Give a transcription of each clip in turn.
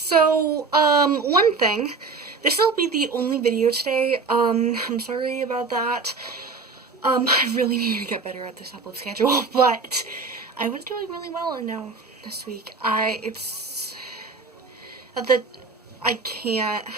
So, one thing, this will be the only video today. I'm sorry about that. I really need to get better at this upload schedule, but I was doing really well, and now this week, it's that I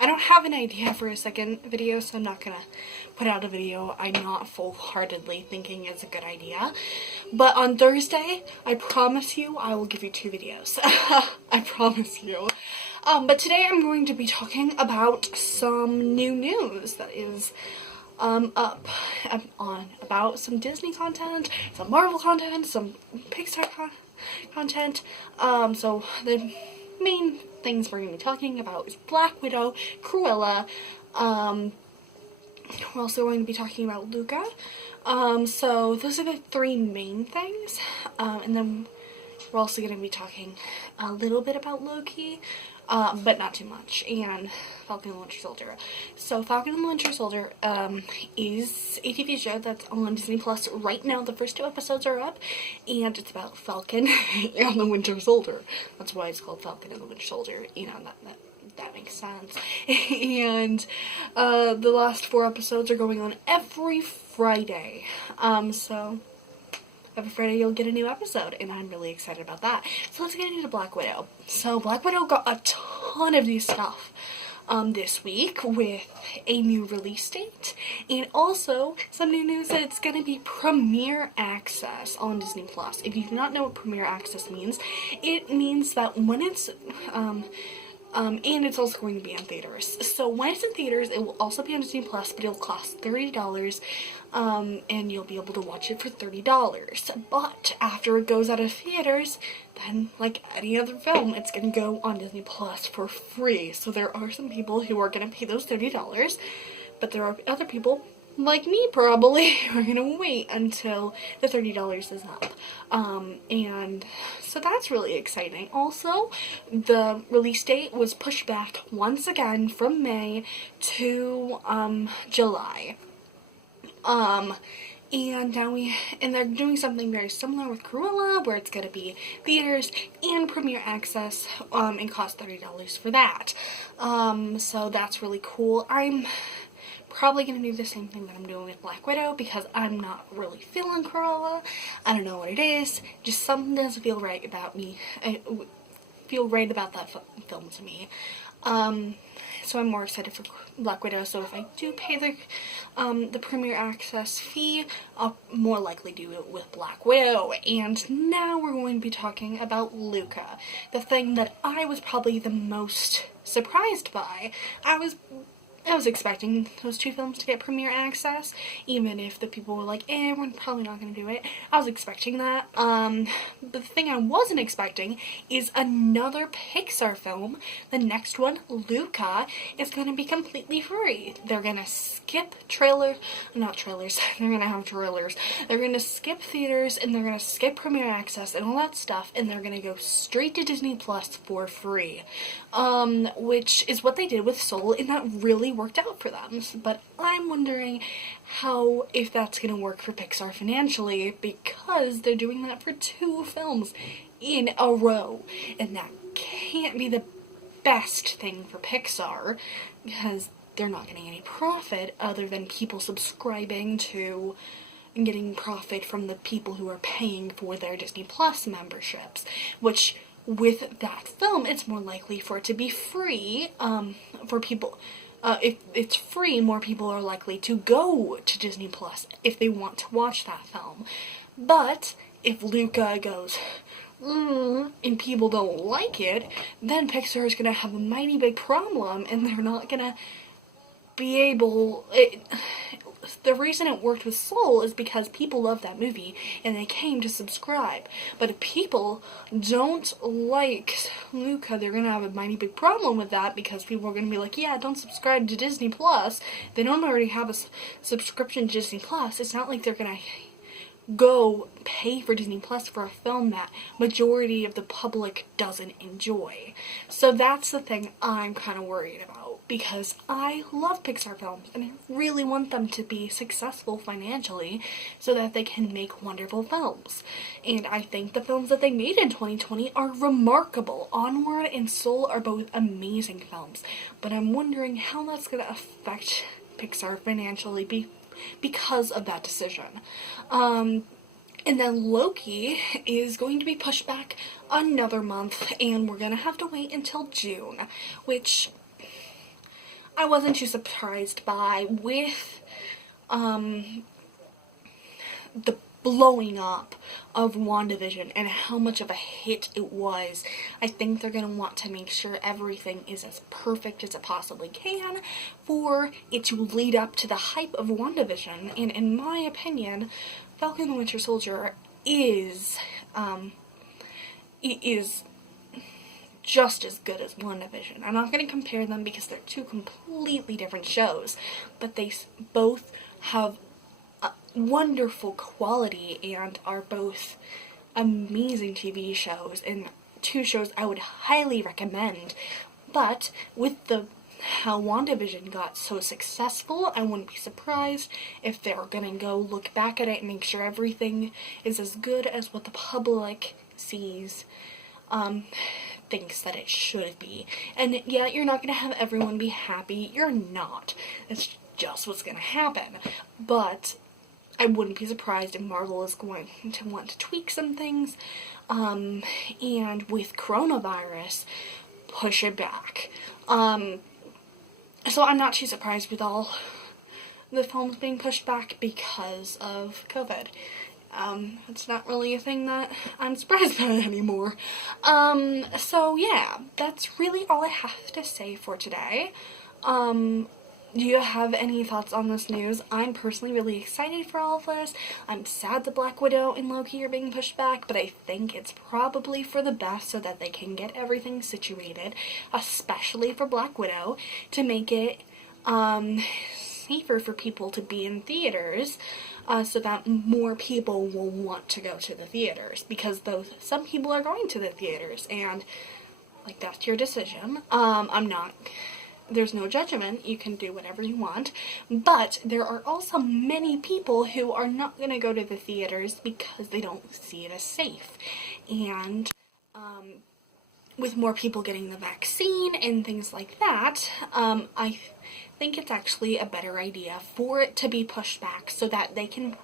don't have an idea for a second video, so I'm not gonna put out a video I'm not full-heartedly thinking is a good idea. But on Thursday, I promise you, I will give you 2 videos. I promise you. But today I'm going to be talking about some new news that is about some Disney content, some Marvel content, some Pixar content. So the main things we're going to be talking about is Black Widow, Cruella. We're also going to be talking about Luca. So those are the 3 main things. And then we're also going to be talking a little bit about Loki, but not too much, and Falcon and the Winter Soldier. So Falcon and the Winter Soldier is a TV show that's on Disney Plus right now. The first 2 episodes are up, and it's about Falcon and the Winter Soldier. That's why it's called Falcon and the Winter Soldier. You know, that makes sense. And the last 4 episodes are going on every Friday. So every Friday you'll get a new episode, and I'm really excited about that. So let's get into Black Widow. So Black Widow got a ton of new stuff this week with a new release date, and also some new news that it's going to be premiere access on Disney Plus. If you do not know what premiere access means, it means that when it's and it's also going to be in theaters. So when it's in theaters, it will also be on Disney Plus, but it'll cost $30, and you'll be able to watch it for $30. But after it goes out of theaters, then like any other film, it's going to go on Disney Plus for free. So there are some people who are going to pay those $30, but there are other people, like me probably, we're gonna wait until the $30 is up. And so that's really exciting. Also, the release date was pushed back once again from May to July. And now they're doing something very similar with Cruella, where it's gonna be theaters and premiere access, and cost $30 for that. So that's really cool. I'm probably going to do the same thing that I'm doing with Black Widow, because I'm not really feeling Cruella. I don't know what it is. Just something doesn't feel right about me. I feel right about that film to me. So I'm more excited for Black Widow. So if I do pay the premiere access fee, I'll more likely do it with Black Widow. And now we're going to be talking about Luca, the thing that I was probably the most surprised by. I was expecting those 2 films to get premiere access, even if the people were like, we're probably not going to do it. I was expecting that. But the thing I wasn't expecting is another Pixar film. The next one, Luca, is going to be completely free. They're going to skip not trailers, they're going to have trailers. They're going to skip theaters, and they're going to skip premiere access and all that stuff, and they're going to go straight to Disney Plus for free. Which is what they did with Soul, and that really worked out for them. But I'm wondering if that's going to work for Pixar financially, because they're doing that for 2 films in a row, and that can't be the best thing for Pixar, because they're not getting any profit other than people subscribing to and getting profit from the people who are paying for their Disney Plus memberships, which with that film, it's more likely for it to be free, for people. If it's free, more people are likely to go to Disney Plus if they want to watch that film. But if Luca goes, and people don't like it, then Pixar is going to have a mighty big problem, and they're not going to be able... The reason it worked with Soul is because people love that movie and they came to subscribe. But if people don't like Luca, they're going to have a mighty big problem with that, because people are going to be like, yeah, don't subscribe to Disney Plus. They don't already have a subscription to Disney Plus. It's not like they're going to go pay for Disney Plus for a film that majority of the public doesn't enjoy. So that's the thing I'm kind of worried about, because I love Pixar films and I really want them to be successful financially so that they can make wonderful films. And I think the films that they made in 2020 are remarkable. Onward and Soul are both amazing films, but I'm wondering how that's going to affect Pixar financially because of that decision. And then Loki is going to be pushed back another month, and we're gonna have to wait until June, which I wasn't too surprised by with the blowing up of WandaVision and how much of a hit it was. I think they're going to want to make sure everything is as perfect as it possibly can for it to lead up to the hype of WandaVision. And in my opinion, Falcon and the Winter Soldier is just as good as WandaVision. I'm not going to compare them because they're two completely different shows, but they both have wonderful quality and are both amazing TV shows, and two shows I would highly recommend. But with how WandaVision got so successful, I wouldn't be surprised if they're gonna go look back at it and make sure everything is as good as what the public sees, thinks that it should be. And yeah, you're not gonna have everyone be happy. You're not. It's just what's gonna happen. But I wouldn't be surprised if Marvel is going to want to tweak some things, and with coronavirus, push it back. So I'm not too surprised with all the films being pushed back because of COVID. It's not really a thing that I'm surprised by anymore. So yeah, that's really all I have to say for today. Do you have any thoughts on this news? I'm personally really excited for all of this. I'm sad that Black Widow and Loki are being pushed back, but I think it's probably for the best so that they can get everything situated, especially for Black Widow, to make it safer for people to be in theaters, so that more people will want to go to the theaters, because though some people are going to the theaters, and like that's your decision. There's no judgment, you can do whatever you want, but there are also many people who are not going to go to the theaters because they don't see it as safe. And with more people getting the vaccine and things like that, I think it's actually a better idea for it to be pushed back so that they can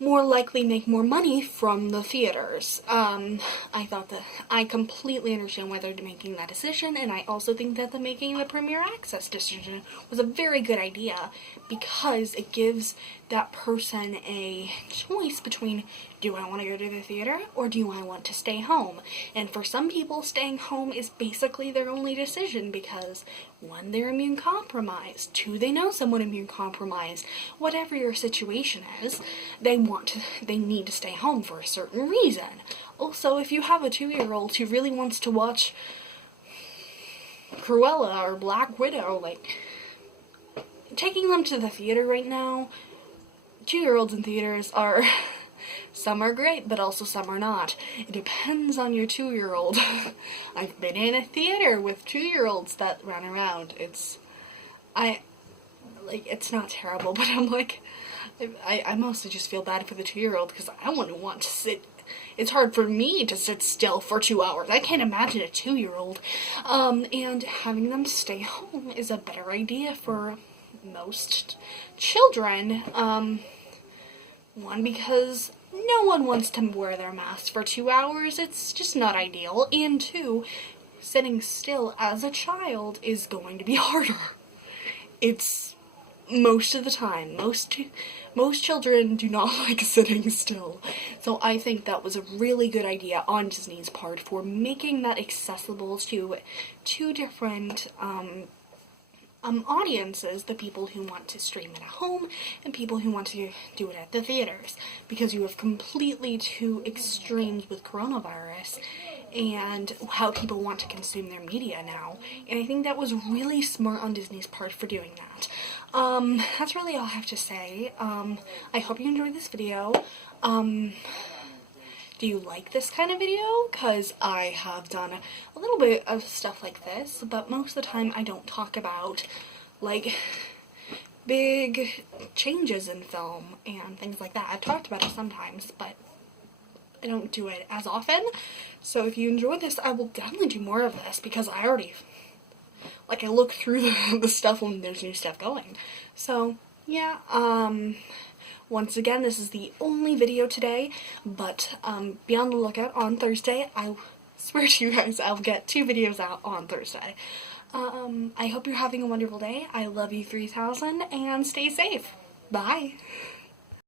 more likely make more money from the theaters. I completely understand why they're making that decision, and I also think that making the Premier Access decision was a very good idea, because it gives that person a choice between, do I want to go to the theater or do I want to stay home? And for some people, staying home is basically their only decision, because one, they're immune compromised, two, they know someone immune compromised. Whatever your situation is, they need to stay home for a certain reason. Also, if you have a 2-year-old who really wants to watch Cruella or Black Widow, like, taking them to the theater right now, 2-year-olds in theaters are, some are great, but also some are not. It depends on your 2-year-old. I've been in a theater with 2-year-olds that run around. It's not terrible, but I'm like, I mostly just feel bad for the 2-year-old, because I wouldn't want to sit. It's hard for me to sit still for 2 hours. I can't imagine a 2-year-old. And having them stay home is a better idea for most children. One, because no one wants to wear their mask for 2 hours. It's just not ideal. And two, sitting still as a child is going to be harder. It's most of the time. Most children do not like sitting still. So I think that was a really good idea on Disney's part for making that accessible to two different audiences, the people who want to stream it at home and people who want to do it at the theaters, because you have completely two extremes with coronavirus and how people want to consume their media now. And I think that was really smart on Disney's part for doing that. That's really all I have to say. I hope you enjoyed this video. Do you like this kind of video? Because I have done a little bit of stuff like this, but most of the time I don't talk about, like, big changes in film and things like that. I've talked about it sometimes, but I don't do it as often. So if you enjoy this, I will definitely do more of this, because I already, like, I look through the stuff when there's new stuff going. So, yeah, once again, this is the only video today, but be on the lookout on Thursday. I swear to you guys, I'll get 2 videos out on Thursday. I hope you're having a wonderful day. I love you 3000, and stay safe. Bye.